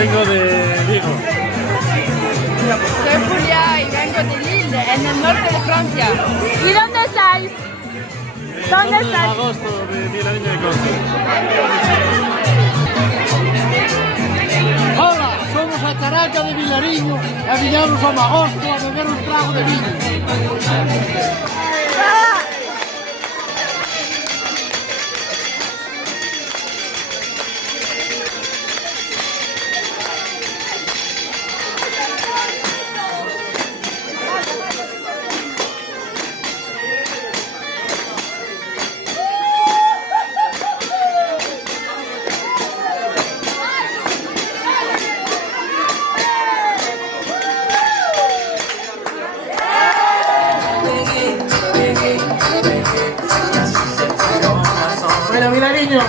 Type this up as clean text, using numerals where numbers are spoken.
Vengo de Vigo. Soy Julia y vengo de Lille, en el norte de Francia. ¿Y dónde estáis? ¿Dónde En estáis? agosto de Vilariño de Conde. Hola, somos a Characa de Vilariño e viñamos ao Magosto a beber un trago de viño. Bueno, Vilariño,